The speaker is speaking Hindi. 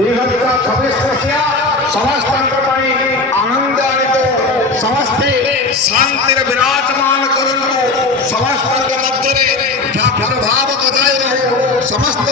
दीर्घता भविष्यस्य समस्तଙ୍କ ପାଇଁ आनंद आनित समस्ते शांति विराजमान करंतु समस्तଙ୍କ ମଧ୍ୟରେ ପ୍ରଭାବ ବଜାୟ ରହୁ समस्त